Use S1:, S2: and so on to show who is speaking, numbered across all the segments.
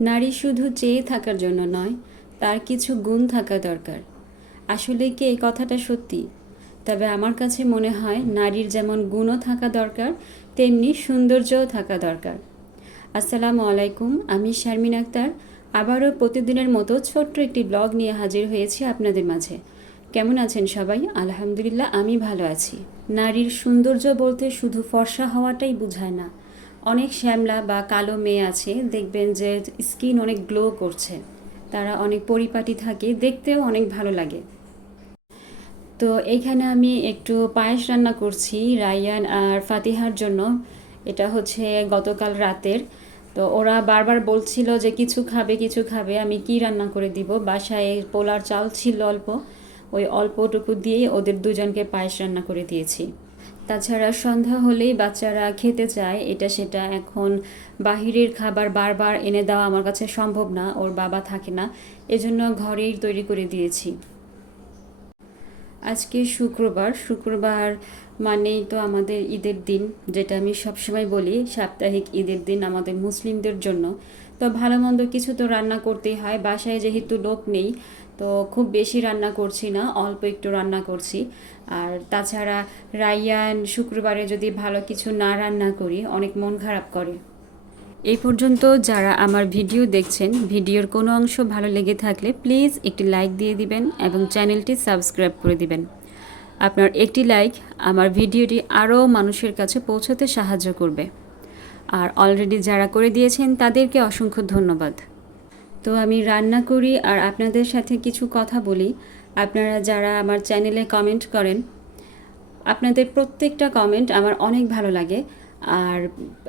S1: নারী শুধু চেয়ে থাকার জন্য নয়, তার কিছু গুণ থাকা দরকার। আসলে কি এই কথাটা সত্যি? তবে আমার কাছে মনে হয় নারীর যেমন গুণও থাকা দরকার, তেমনি সৌন্দর্যও থাকা দরকার। আসসালামু আলাইকুম, আমি শারমিন আক্তার। আবারও প্রতিদিনের মতো ছোট্ট একটি ব্লগ নিয়ে হাজির হয়েছি আপনাদের মাঝে। কেমন আছেন সবাই? আলহামদুলিল্লাহ, আমি ভালো আছি। নারীর সৌন্দর্য বলতে শুধু ফর্সা হওয়াটাই বোঝায় না অনেক শ্যামলা বা কালো মেয়ে আছে, দেখবেন যে স্কিন অনেক গ্লো করছে। তারা অনেক পরিপাটি থাকে, দেখতেও অনেক ভালো লাগে। তো এইখানে আমি একটু পায়েস রান্না করছি রায়ান আর ফাতিহার জন্য। এটা হচ্ছে গতকাল রাতের। তো ওরা বারবার বলছিল যে কিছু খাবে কিছু খাবে, আমি কি রান্না করে দিব? বাসায় পোলার চাল ছিল অল্প। ওই অল্পটুকু দিয়েই ওদের দুজনকে পায়েস রান্না করে দিয়েছি। তাছাড়া সন্ধ্যা হলেই বাচ্চারা খেতে চায়, এটা সেটা এখন বাহিরের খাবার বারবার এনে দেওয়া আমার কাছে সম্ভব না, ওর বাবা থাকে না, এজন্য ঘরেই তৈরি করে দিয়েছি। আজকে শুক্রবার শুক্রবার মানেই তো আমাদের ঈদের দিন, যেটা আমি সবসময় বলি, সাপ্তাহিক ঈদের দিন আমাদের মুসলিমদের জন্য। তো ভালো মন্দ কিছু তো রান্না করতেই হয়, বাসায় যেহেতু লোক নেই তো খুব বেশি রান্না করছি না, অল্প একটু রান্না করছি। আর তাছাড়া রাইয়ান শুক্রবারে যদি ভালো কিছু না রান্না করি, অনেক মন খারাপ করে। এই পর্যন্ত যারা আমার ভিডিও দেখছেন, ভিডিওর কোনো অংশ ভালো লেগে থাকলে প্লিজ একটি লাইক দিয়ে দিবেন এবং চ্যানেলটি সাবস্ক্রাইব করে দিবেন। আপনার একটি লাইক আমার ভিডিওটি আরও মানুষের কাছে পৌঁছাতে সাহায্য করবে। আর অলরেডি যারা করে দিয়েছেন, তাদেরকে অসংখ্য ধন্যবাদ। তো আমি রান্না করি আর আপনাদের সাথে কিছু কথা বলি। আপনারা যারা আমার চ্যানেলে কমেন্ট করেন আপনাদের প্রত্যেকটা কমেন্ট আমার অনেক ভালো লাগে। আর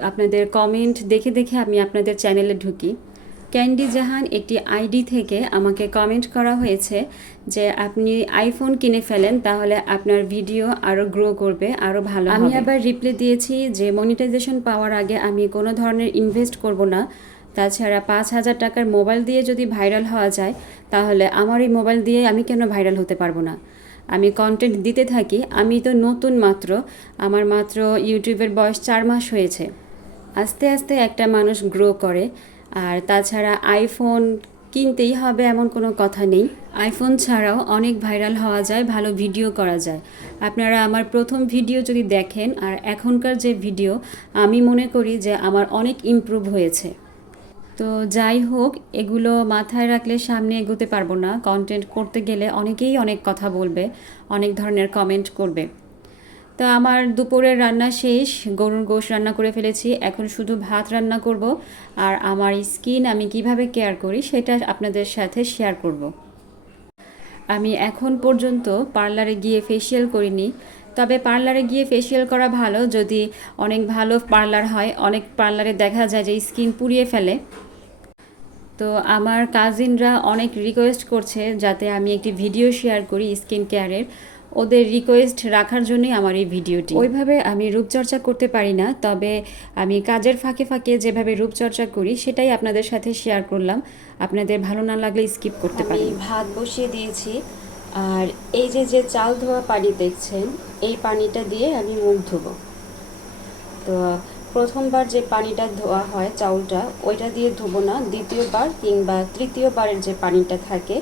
S1: আপনাদের কমেন্ট দেখে দেখে আমি আপনাদের চ্যানেলে ঢুকি। ক্যান্ডি জাহান একটি আইডি থেকে আমাকে কমেন্ট করা হয়েছে যে আপনি আইফোন কিনে ফেলেন তাহলে আপনার ভিডিও আরও গ্রো করবে আরও ভালো আমি আবার রিপ্লাই দিয়েছি যে মনিটাইজেশন পাওয়ার আগে আমি কোনো ধরনের ইনভেস্ট করব না। তাছাড়া পাঁচ হাজার টাকার মোবাইল দিয়ে যদি ভাইরাল হওয়া যায়, তাহলে আমার এই মোবাইল দিয়ে আমি কেন ভাইরাল হতে পারব না? আমি কন্টেন্ট দিতে থাকি, আমি তো নতুন মাত্র, আমার মাত্র ইউটিউবের বয়স চার মাস হয়েছে। আস্তে আস্তে একটা মানুষ গ্রো করে, আর তাছাড়া আইফোন কিনতেই হবে এমন কোনো কথা নেই। আইফোন ছাড়াও অনেক ভাইরাল হওয়া যায়, ভালো ভিডিও করা যায়। আপনারা আমার প্রথম ভিডিও যদি দেখেন, আর এখনকার যে ভিডিও আমি মনে করি যে আমার অনেক ইমপ্রুভ হয়েছে। তো যাই হোক, এগুলো মাথায় রাখলে সামনে এগোতে পারব না। কন্টেন্ট করতে গেলে অনেকেই অনেক কথা বলবে, অনেক ধরনের কমেন্ট করবে। তো আমার দুপুরের রান্না শেষ, গরুর গোশ রান্না করে ফেলেছি। এখন শুধু ভাত রান্না করব আর আমার স্কিন আমি কীভাবে কেয়ার করি সেটা আপনাদের সাথে শেয়ার করব। আমি এখন পর্যন্ত পার্লারে গিয়ে ফেসিয়াল করিনি। তবে পার্লারে গিয়ে ফেসিয়াল করা ভালো। যদি অনেক ভালো পার্লার হয়, অনেক পার্লারে দেখা যায় যে স্কিন পুড়িয়ে ফেলে। তো আমার কাজিনরা অনেক রিকোয়েস্ট করছে যাতে আমি একটি ভিডিও শেয়ার করি স্কিন কেয়ারের ওদের রিকোয়েস্ট রাখার জন্যই আমার এই ভিডিওটি ওইভাবে আমি রূপচর্চা করতে পারি না তবে আমি কাজের ফাঁকে ফাঁকে যেভাবে রূপচর্চা করি সেটাই আপনাদের সাথে শেয়ার করলাম। আপনাদের ভালো না লাগলে স্কিপ করতে পারি ভাত বসিয়ে দিয়েছি আর এই যে যে চাল ধোয়া পানি দেখছেন এই পানিটা দিয়ে আমি মুখ ধোবো। তো প্রথমবার যে পানিটা ধোয়া হয় চাউলটা, ওইটা দিয়ে ধোবো না। দ্বিতীয়বার কিংবা তৃতীয়বারের যে পানিটা থাকে,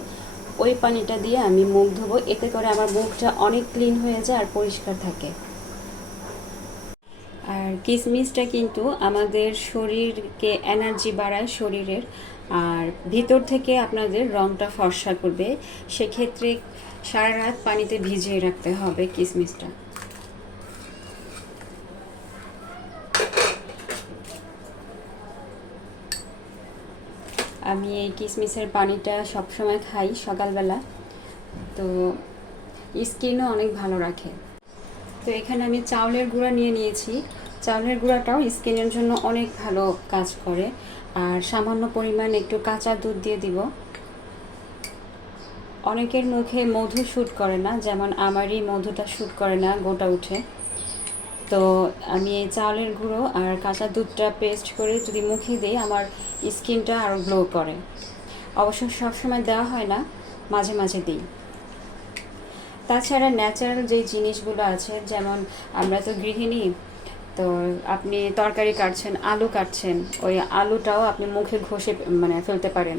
S1: ওই পানিটা দিয়ে আমি মুখ ধোবো। এতে করে আমার মুখটা অনেক ক্লিন হয়ে যায় আর পরিষ্কার থাকে। আর কিসমিসটা কিন্তু আমাদের শরীরকে এনার্জি বাড়ায় শরীরের। আর ভিতর থেকে আপনাদের রংটা ফর্সা করবে। সেক্ষেত্রে সারা রাত পানিতে ভিজিয়ে রাখতে হবে কিসমিসটা। আমি এই কিসমিসের পানিটা সবসময় খাই সকালবেলা। তো স্কিনও অনেক ভালো রাখে। তো এখানে আমি চাউলের গুঁড়া নিয়ে নিয়েছি। চাউলের গুঁড়াটাও স্কিনের জন্য অনেক ভালো কাজ করে। আর সামান্য পরিমাণ একটু কাঁচা দুধ দিয়ে দিব। অনেকের মুখে মধু শ্যুট করে না, যেমন আমারই মধুটা শ্যুট করে না গোটা উঠে। তো আমি এই চাউলের গুঁড়ো আর কাঁচা দুধটা পেস্ট করে যদি মুখে দিই, আমার স্কিনটা আরও গ্লো করে। অবশ্য সবসময় দেওয়া হয় না, মাঝে মাঝে দিই। তাছাড়া ন্যাচারাল যে জিনিসগুলো আছে, যেমন আমরা তো গৃহিণী, তো আপনি তরকারি কাটছেন, আলু কাটছেন, ওই আলুটাও আপনি মুখে ঘষে মানে ফেলতে পারেন।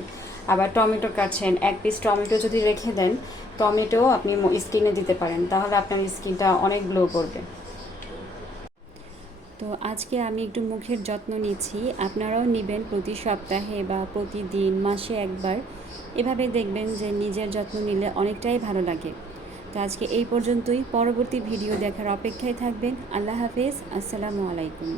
S1: আবার টমেটো কাটছেন, এক পিস টমেটো যদি রেখে দেন টমেটো আপনি স্কিনে দিতে পারেন, তাহলে আপনার স্কিনটা অনেক গ্লো করবে। তো আজকে আমি একটু মুখের যত্ন নিচ্ছি। আপনারাও নেবেন প্রতি সপ্তাহে বা প্রতিদিন, মাসে একবার। এভাবে দেখবেন যে নিজের যত্ন নিলে অনেকটাই ভালো লাগে। তো আজকে এই পর্যন্তই। পরবর্তী ভিডিও দেখার অপেক্ষায় থাকবেন। আল্লাহ হাফেজ। আসসালামু আলাইকুম।